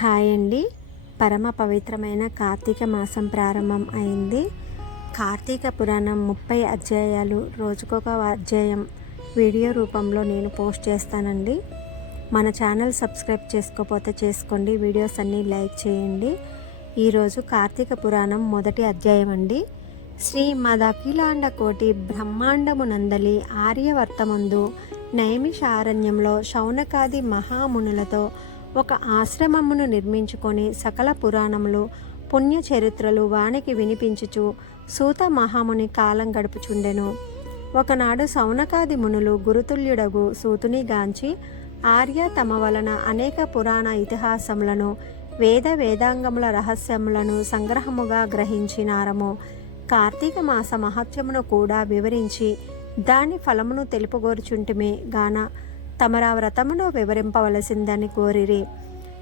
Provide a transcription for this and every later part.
Hi అండి. పరమ పవిత్రమైన కార్తీక మాసం ప్రారంభం అయింది. కార్తీక పురాణం ముప్పై అధ్యాయాలు రోజుకొక అధ్యాయం వీడియో రూపంలో నేను పోస్ట్ చేస్తానండి. మన ఛానల్ సబ్స్క్రైబ్ చేసుకోకపోతే చేసుకోండి. వీడియోస్ అన్నీ లైక్ చేయండి. ఈరోజు కార్తీక పురాణం మొదటి అధ్యాయం అండి. శ్రీ మదఖిలాండ కోటి బ్రహ్మాండమునందలి ఆర్యవర్తమందు నైమిషారణ్యంలో శౌనకాది మహామునులతో ఒక ఆశ్రమమును నిర్మించుకొని సకల పురాణములు పుణ్య చరిత్రలు వానికి వినిపించుచు సూత మహాముని కాలం గడుపుచుండెను. ఒకనాడు సౌనకాది మునులు గురుతుల్యుడగు సూతుని గాంచి ఆర్య తమ వలన అనేక పురాణ ఇతిహాసములను వేద వేదాంగముల రహస్యములను సంగ్రహముగా గ్రహించినారము. కార్తీక మాస మహత్యమును కూడా వివరించి దాని ఫలమును తెలుపుగోరుచుంటిమే గాన తమరా వ్రతమును వివరింపవలసిందని కోరిరి.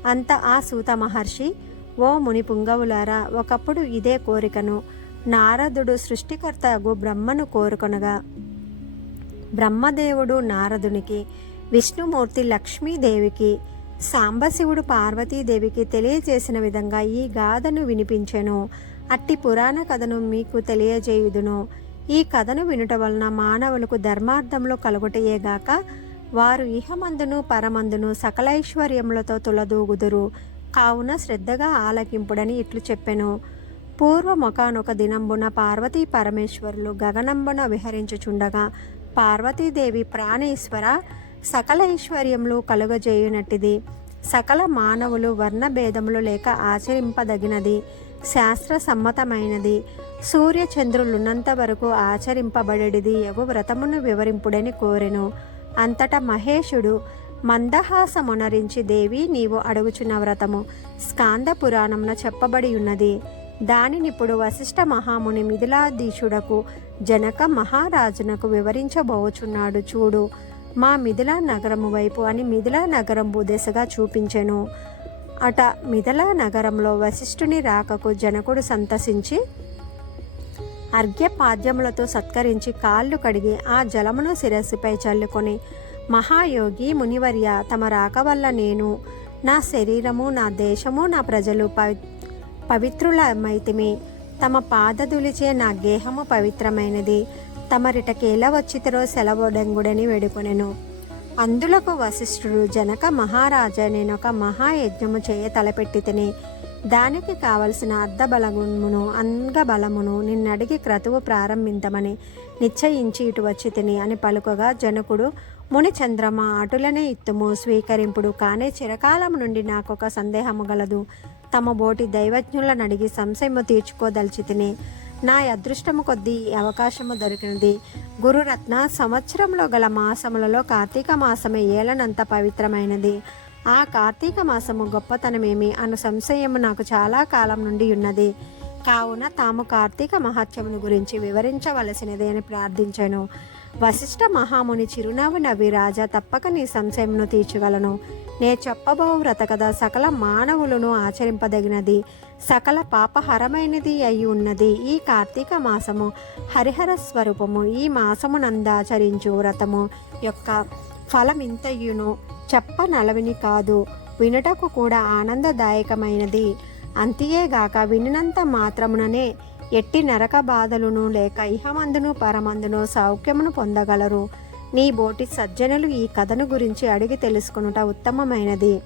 అంత ఆ సూత మహర్షి ఓ ముని పుంగవులారా ఒకప్పుడు ఇదే కోరికను. నారదుడు సృష్టికర్తగు బ్రహ్మను కోరుకొనగా. బ్రహ్మదేవుడు నారదునికి విష్ణుమూర్తి లక్ష్మీదేవికి సాంబశివుడు పార్వతీదేవికి తెలియజేసిన విధంగా ఈ గాథను వినిపించెను. అట్టి పురాణ కథను మీకు తెలియజేయుదును. ఈ కథను వినుట వలన మానవులకు ధర్మార్థంలో కలుగుటయేగాక వారు ఇహమందును పరమందును సకలైశ్వర్యములతో తులదూగుదురు. కావున శ్రద్ధగా ఆలకింపుడని ఇట్లు చెప్పెను. పూర్వమొకానొక దినంబున పార్వతీ పరమేశ్వరులు గగనంబున విహరించుచుండగా పార్వతీదేవి ప్రాణేశ్వర సకల ఐశ్వర్యములు కలుగజేయునట్టిది. సకల మానవులు వర్ణభేదములు లేక ఆచరింపదగినది. శాస్త్ర సమ్మతమైనది. సూర్యచంద్రులున్నంత వరకు ఆచరింపబడేది యగు వ్రతమును వివరింపుడని కోరెను. అంతటా మహేషుడు మందహాసమునరించి దేవి నీవు అడుగుచున్న వ్రతము స్కాంద పురాణమున చెప్పబడి ఉన్నది దానినిప్పుడు వశిష్ఠ మహాముని మిథిలాధీశుడకు జనక మహారాజునకు వివరించబోచున్నాడు చూడు. మా మిథిలా నగరము వైపు అని మిథిలా నగరంబు దిశగా చూపించెను. అట మిథిలా నగరంలో వశిష్ఠుని రాకకు జనకుడు సంతసించి అర్ఘ్యపాద్యములతో సత్కరించి కాళ్ళు కడిగి ఆ జలమును శిరస్సుపై చల్లుకొని మహాయోగి మునివర్య తమ రాక వల్ల నేను నా శరీరము నా దేశము నా ప్రజలు పవి పవిత్రులమైతిమి. తమ పాదదులిచే నా గేహము పవిత్రమైనది. తమరిటకేలా వచ్చితరో సెలవొడంగుడని వేడుకొనెను. అందులకు వశిష్ఠుడు జనక మహారాజా నేనొక మహాయజ్ఞము చేయ తలపెట్టి తిని దానికి కావలసిన అర్ధబలమును అంగబలమును నిన్నడిగి క్రతువు ప్రారంభించమని నిశ్చయించి ఇటు వచ్చి తిని అని పలుకగా జనకుడు ముని చంద్రమ అటులనే ఇత్తుము స్వీకరింపుడు కానీ చిరకాలం నుండి నాకొక సందేహము గలదు. తమ బోటి దైవజ్ఞులను అడిగి సంశయము తీర్చుకోదలిచి తిని నా అదృష్టము కొద్దీ ఈ అవకాశము దొరికినది. గురురత్న సంవత్సరంలో గల మాసములలో కార్తీక మాసమే ఏలనంత పవిత్రమైనది. ఆ కార్తీక మాసము గొప్పతనమేమి అన్న సంశయము నాకు చాలా కాలం నుండి ఉన్నది. కావున తాము కార్తీక మహత్యమును గురించి వివరించవలసినది అని ప్రార్థించాను. వశిష్ఠ మహాముని చిరునవ్వు నవ్వి రాజా తప్పక నీ సంశయమును తీర్చగలను నే చెప్పబో వ్రత సకల మానవులను ఆచరింపదగినది. సకల పాపహరమైనది అయి ఉన్నది. ఈ కార్తీక మాసము హరిహర స్వరూపము. ఈ మాసమునందాచరించు వ్రతము యొక్క ఫలమింతయును. చెప్ప నలవిని కాదు. వినుటకు కూడా ఆనందదాయకమైనది. అంతియేగాక వినినంత మాత్రముననే ఎట్టి నరక బాధలును లేక ఇహమందును పరమందును సౌఖ్యమును పొందగలరు. నీ బోటి సజ్జనులు ఈ కథను గురించి అడిగి తెలుసుకొనుట ఉత్తమమైనది.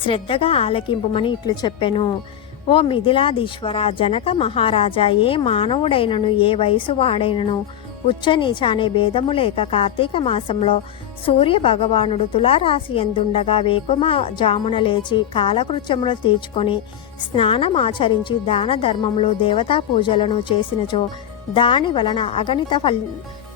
శ్రద్ధగా ఆలకింపుమని ఇట్లు చెప్పెను. ఓ మిథిలాధీశ్వర జనక మహారాజా ఏ మానవుడైనను ఏ వయసు వాడైనను ఉచ్చ నీచ అనే భేదము లేక కార్తీక మాసంలో సూర్య భగవానుడు తులారాశి ఎందుండగా వేకుమ జామున లేచి కాలకృత్యములు తీర్చుకొని స్నానమాచరించి దాన ధర్మములు దేవతా పూజలను చేసినచో దాని వలన అగణిత ఫల్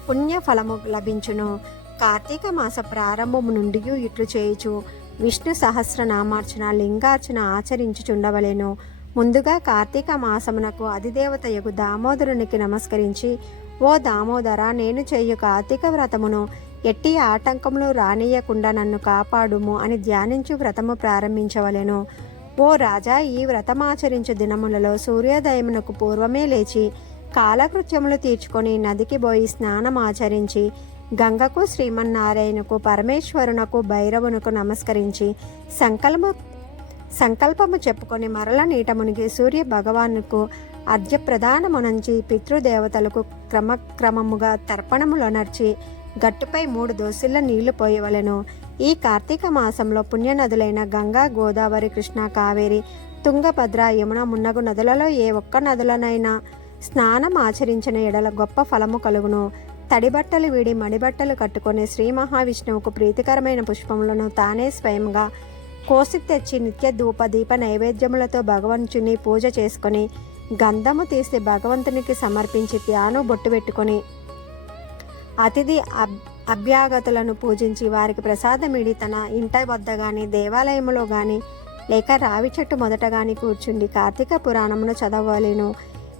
పుణ్యఫలము లభించును. కార్తీక మాస ప్రారంభము నుండి ఇట్లు చేయుచు విష్ణు సహస్రనామార్చన లింగార్చన ఆచరించుచుండవలెను ముందుగా కార్తీక మాసమునకు అధిదేవతయగు దామోదరునికి నమస్కరించి ఓ దామోదర నేను చేయు కార్తీక వ్రతమును ఎట్టి ఆటంకములు రానియకుండా నన్ను కాపాడుము అని ధ్యానించు వ్రతము ప్రారంభించవలెను. ఓ రాజా ఈ వ్రతమాచరించు దినములలో సూర్యోదయమునకు పూర్వమే లేచి కాలకృత్యములు తీర్చుకొని నదికి పోయి స్నానం ఆచరించి గంగకు శ్రీమన్నారాయణకు పరమేశ్వరునకు భైరవునకు నమస్కరించి సంకల్ప సంకల్పము చెప్పుకొని మరల నీట మునిగి సూర్య భగవానుకు అర్ఘ్యప్రదానమునంచి పితృదేవతలకు క్రమక్రమముగా తర్పణములనర్చి గట్టుపై మూడు దోసిళ్ళ నీళ్ళు పోయవలెను. ఈ కార్తీక మాసంలో పుణ్యనదులైన గంగా గోదావరి కృష్ణ కావేరి తుంగభద్ర యమున మున్నగు నదులలో ఏ ఒక్క నదులనైనా స్నానం ఆచరించిన ఎడల గొప్ప ఫలము కలుగును. తడిబట్టలు వీడి మడిబట్టలు కట్టుకొని శ్రీ మహావిష్ణువుకు ప్రీతికరమైన పుష్పములను తానే స్వయంగా కోసి తెచ్చి నిత్య ధూప దీప నైవేద్యములతో భగవంతుని పూజ చేసుకొని గంధము తీసి భగవంతునికి సమర్పించి ప్యాను బొట్టు పెట్టుకొని అతిథి అబ్ అభ్యాగతులను పూజించి వారికి ప్రసాదమిడి తన ఇంట వద్ద కానీ దేవాలయంలో కానీ లేక రావి చెట్టు మొదట కానీ కూర్చుండి కార్తీక పురాణమును చదవలేను.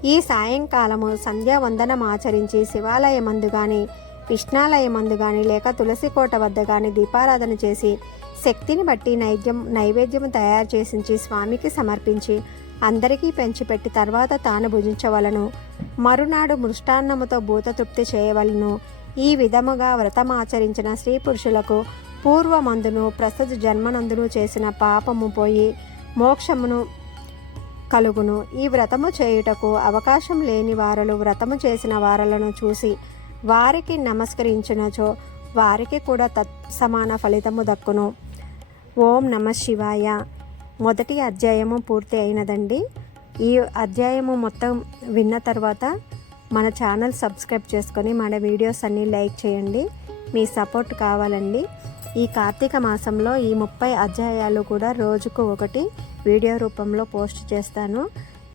ఈ సాయంకాలము సంధ్యావందనం ఆచరించి శివాలయమందు కానీ విష్ణాలయమందు కానీ లేక తులసి కోట వద్ద కానీ దీపారాధన చేసి శక్తిని బట్టి నైద్యం నైవేద్యం తయారు చేసించి స్వామికి సమర్పించి అందరికీ పెంచిపెట్టి తర్వాత తాను భుజించవలను. మరునాడు మృష్టాన్నముతో భూతతృప్తి చేయవలను. ఈ విధముగా వ్రతమాచరించిన స్త్రీ పురుషులకు పూర్వమందును ప్రస్తుత జన్మనందును చేసిన పాపము పోయి మోక్షమును కలుగును. ఈ వ్రతము చేయుటకు అవకాశం లేని వారలు వ్రతము చేసిన వారలను చూసి వారికి నమస్కరించినచో వారికి కూడా తత్ సమాన ఫలితము దక్కును. ఓం నమ శివాయ. మొదటి అధ్యాయము పూర్తి అయినదండి. ఈ అధ్యాయము మొత్తం విన్న తర్వాత మన ఛానల్ సబ్స్క్రైబ్ చేసుకొని మన వీడియోస్ అన్నీ లైక్ చేయండి. మీ సపోర్ట్ కావాలండి. ఈ కార్తీక మాసంలో ఈ ముప్పై అధ్యాయాలు కూడా రోజుకు ఒకటి వీడియో రూపంలో పోస్ట్ చేస్తాను.